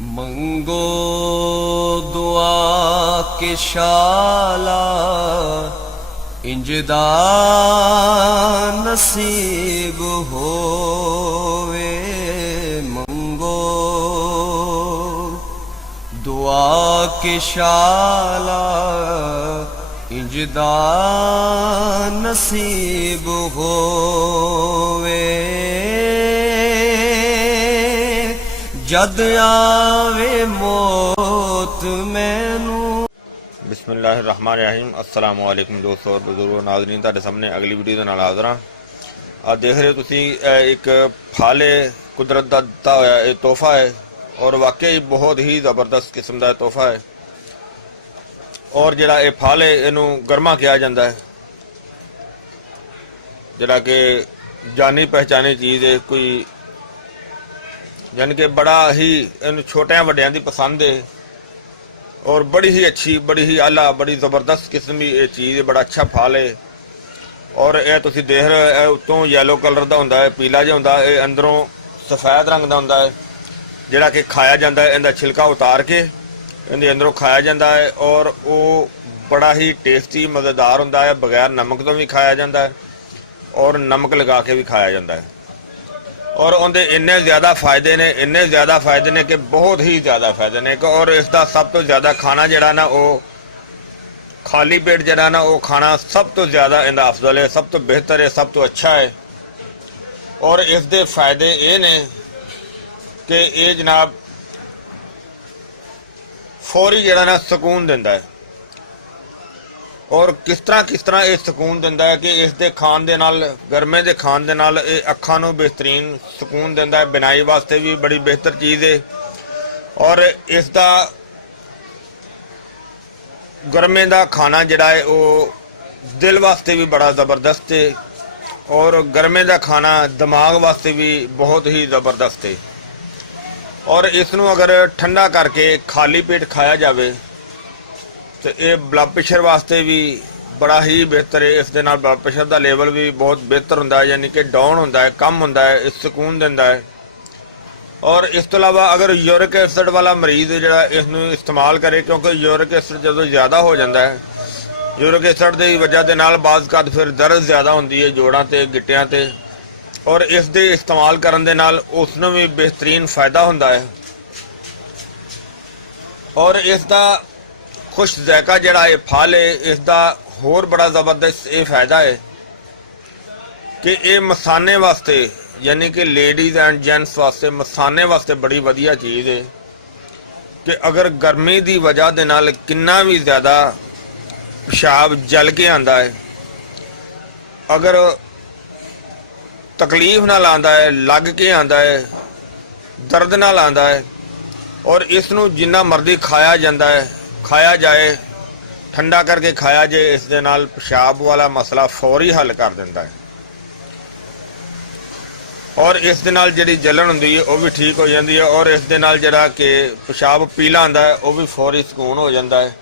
मंगो दुआ के शाला इंजदा नसीब होवे। मंगो दुआ के शाला इंजदा नसीब होवे। जद आवे मौत मैनू। बिस्मिल्लाहिर्रहमानिर्रहीम। अस्सलाम वालेकुम दोस्तों और बुजुर्गों नाज़रीन, ਤੁਹਾਡੇ ਸਾਹਮਣੇ अगली वीडियो ਦੇ ਨਾਲ ਹਾਜ਼ਰ ਹਾਂ। ਆ ਦੇਖ ਰਹੇ ਹੋ ਤੁਸੀਂ ਇੱਕ ਫਲ ਹੈ, ਕੁਦਰਤ ਦਾ ਦਿੱਤਾ ਹੋਇਆ ਇਹ ਤੋਹਫਾ ਹੈ ਔਰ ਵਾਕਈ ਬਹੁਤ ਹੀ ਜ਼ਬਰਦਸਤ ਕਿਸਮ ਦਾ ਤੋਹਫਾ ਹੈ। ਔਰ ਜਿਹੜਾ ਇਹ ਫਲ ਹੈ ਇਹਨੂੰ ਗਰਮਾ ਕਿਹਾ ਜਾਂਦਾ ਹੈ, ਜਿਹੜਾ ਕਿ ਜਾਨੀ ਪਹਿਚਾਨੀ ਚੀਜ਼ ਹੈ। ਕੋਈ यानी कि बड़ा ही इन छोटिया वड्डियां दी पसंद है और बड़ी ही अच्छी, बड़ी ही आला, बड़ी ज़बरदस्त किस्म की ये चीज़ है। बड़ा अच्छा फल है और यह तुसीं देख रहे हो उत्तों येलो कलर का होंदा है, पीला जिहा होंदा है, अंदरों सफ़ेद रंग का होंदा है, जिहड़ा कि खाया जाता है। इहदा छिलका उतार के इहदे अंदरों खाया जाता है और वो बड़ा ही टेस्टी मज़ेदार होंदा है। बगैर नमक तो भी खाया जाता है और नमक लगा के भी खाया जाता है। और उनके इन्ने ज़्यादा फायदे ने, इन्ने ज़्यादा फायदे ने कि बहुत ही ज़्यादा फायदे ने। और इसका सब तो ज़्यादा खाना जड़ा ना वो खाली पेट जड़ा ना वो खाना सब तो ज़्यादा इनका अफजल है, सब तो बेहतर है, सब तो अच्छा है। और इसके फायदे ये ने कि ये जनाब फौरी जड़ा ना सुकून दिंदा है। और किस तरह ये सुकून दिंदा है कि इस दे खाण दे नाल, गर्मे दे खाण दे नाल ये अखां नूं बेहतरीन सुकून दिंदा है। बिनाई वास्ते भी बड़ी बेहतर चीज़ है और इसका गर्मे दा खाना जिहड़ा है वो दिल वास्ते भी बड़ा ज़बरदस्त है और गर्मे दा खाना दिमाग वास्ते भी बहुत ही ज़बरदस्त है। और इसनूं अगर ठंडा करके खाली पेट खाया जाए तो ये ब्लड प्रेशर वास्ते भी बड़ा ही बेहतर है। इस दे नाल ब्लड प्रेशर का लेवल भी बहुत बेहतर होंदा है, यानी कि डाउन होंदा है, कम होंदा है, इस सुकून दिंदा है। और इस तो अलावा अगर यूरिक एसिड वाला मरीज़ जिहड़ा इसनूं इस्तेमाल करे, क्योंकि यूरिक एसिड जदों ज़्यादा हो जाता है, यूरिक एसिड की वजह के नाल बाज़ कद फिर दर्द ज़्यादा होंदी है जोड़ां ते गिट्टियां ते, और इस दे इस्तेमाल करन दे नाल उसनूं भी बेहतरीन फ़ायदा होंदा है। और इसका खुश ज़ायका जड़ा ये फल है, इसका होर बड़ा ज़बरदस्त ये फायदा है कि ये मसाने वास्ते, यानी कि लेडीज़ एंड जेंट्स वास्ते, मसाने वास्ते बड़ी वधिया चीज़ है कि अगर गर्मी की वजह के नाल कितना भी ज़्यादा पेशाब जल के आंदा है, अगर तकलीफ नाल आंदा है, लग के आंदा है, दर्द नाल आंदा है, और इसनूं जिन्ना मर्जी खाया जाता है, खाया जाए, ठंडा करके खाया जाए, इस दे नाल पेशाब वाला मसला फौरी हल कर दिंदा है। और इस दे नाल जिहड़ी जलन हुंदी है वो भी ठीक हो जाती है और इस दे नाल जिहड़ा कि पेशाब पीला आंदा है वो भी फौरी सुकून हो जाता है।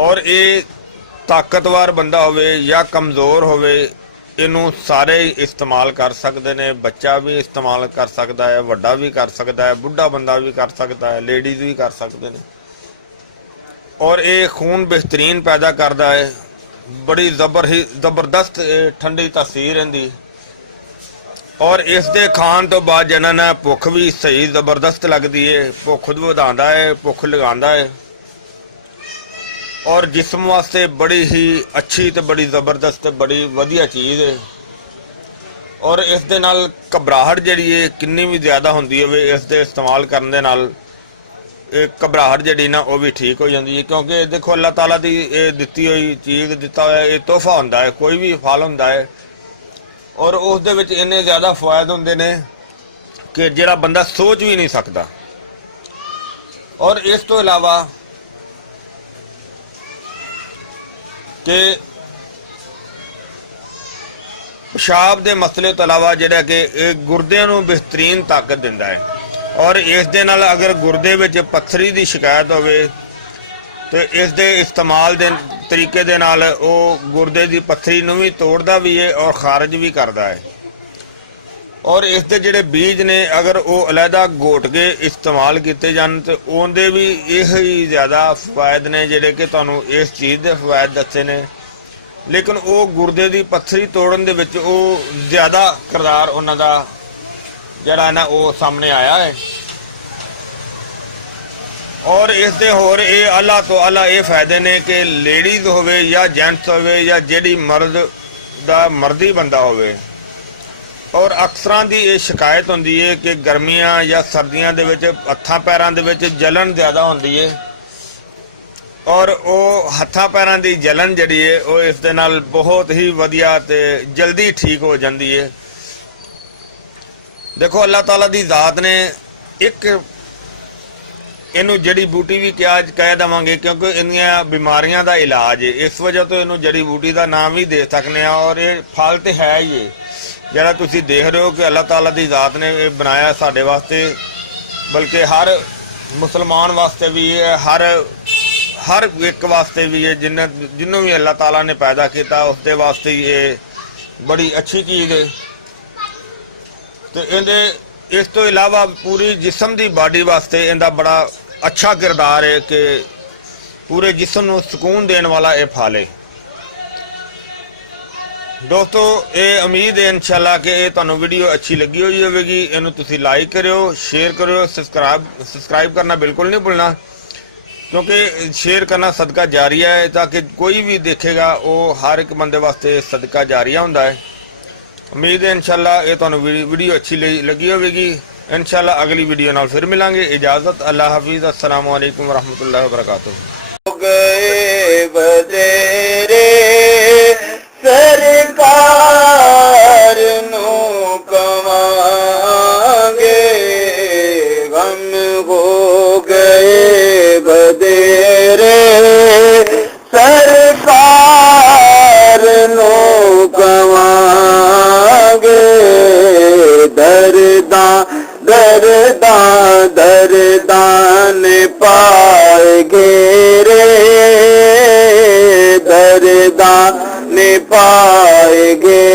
और ये ताकतवर बंदा होवे या कमज़ोर होवे, इनू सारे इस्तेमाल कर सकते हैं। बच्चा भी इस्तेमाल कर सकता है, वड्डा भी कर सकता है, बुढ़ा बंदा भी कर सकता है, लेडीज़ भी कर सकते हैं। और ये खून बेहतरीन पैदा करता है, बड़ी ज़बरदस्त ठंडी तासीर रहिंदी। और इस दे खाण तो बाद जिन्हां ने भुख भी सही ज़बरदस्त लगती है, भुख वधांदा है, भुख लगांदा है और जिस्म वास्ते बड़ी ही अच्छी तो बड़ी ज़बरदस्त बड़ी वधिया चीज़ है। और इस दे नाल घबराहट जिहड़ी है किन्नी भी ज़्यादा होंदी है, इस दे इस्तेमाल करन दे नाल घबराहट जिहड़ी ना वो भी ठीक हो जाती है। क्योंकि देखो अल्लाह ताला दी ये दित्ती हुई चीज़, दिता हुआ ये तोहफा होंदा है, कोई भी फल होंदा है और उस दे विच इन्ने ज़्यादा फायदे होंदे ने कि जिहड़ा बंदा सोच भी नहीं सकता। और इस तो इलावा कि पेशाब के मसले तो अलावा जिहड़ा कि गुर्दियां नूं बेहतरीन ताकत दिंदा है। और इस दे नाल अगर गुर्दे विच पत्थरी की शिकायत होवे तो इस दे इस्तेमाल दे तरीके दे नाल वो गुर्दे की पत्थरी नूं भी तोड़दा भी है और खारिज भी करता है। और इस दे ਜਿਹੜੇ बीज ने अगर वो अलहदा घोट के इस्तेमाल किए जान तो उनके भी यही ज़्यादा फवायद ने ਜਿਹੜੇ कि ਤੁਹਾਨੂੰ इस चीज़ के फवायद दसे ने। लेकिन वो गुरदे की पत्थरी तोड़न दे विच वो ज़्यादा किरदार उन्हां दा ਜਿਹੜਾ है ना वो सामने आया है। और इस दे होर ये अल्लाह तो अल्लाह ये फायदे ने कि लेडीज़ होवे या जेंट्स होवे या ਜਿਹੜੀ मर्द दा मर्दी बंदा होवे। और अक्सर की ये शिकायत होंदी है कि गर्मियां या सर्दियां दे विच हत्थां पैरां दे विच जलन ज़्यादा होंदी है और वो हत्थां पैरां दी जलन जिहड़ी है वो इस दे नाल बहुत ही वधिया ते जल्दी ठीक हो जाती है। देखो अल्लाह ताला दी ज़ात ने एक इनू जड़ी बूटी भी क्या कह देवांगे क्योंकि इन्नियां बीमारियां दा इलाज है, इस वजह तो इनू जड़ी बूटी का नाम भी दे सकने। और ये फल तो है ही है जरा तुसी देख रहे हो कि अल्लाह ताला दी ज़ात ने बनाया साडे वास्ते, बल्कि हर मुसलमान वास्ते भी है, हर एक वास्ते भी है, जिन्हों भी अल्लाह ताला ने पैदा किया उसके वास्ते ये बड़ी अच्छी चीज़ है। तो इहदे इस तो इलावा पूरी जिस्म की बॉडी वास्ते इहदा बड़ा अच्छा किरदार है कि पूरे जिस्म को सुकून देने वाला ये फल है। दोस्तों ये उम्मीद है इंशाल्लाह कि ये तुहानू वीडियो अच्छी लगी हुई होगी। इनू तुसी लाइक करो, शेयर करो, सब्सक्राइब करना बिल्कुल नहीं भूलना क्योंकि शेयर करना सदका जारिया है, ताकि कोई भी देखेगा वो हर एक बंदे वास्ते सदका जारिया होंदा है। उम्मीद है इंशाल्लाह ये तुहानू वीडियो अच्छी लगी होगी। इंशाल्लाह अगली वीडियो नाल फिर मिलांगे। इजाज़त, अल्लाह हाफिज़, अस्सलाम वालेकुम वरहमतुल्लाहि वबरकातुहू। गए बदेरे सरकार नू कवांगे, गम हो गए बदेरे सरकार नू कवांगे। दरदान पाए घेरे, दरदान पाए गे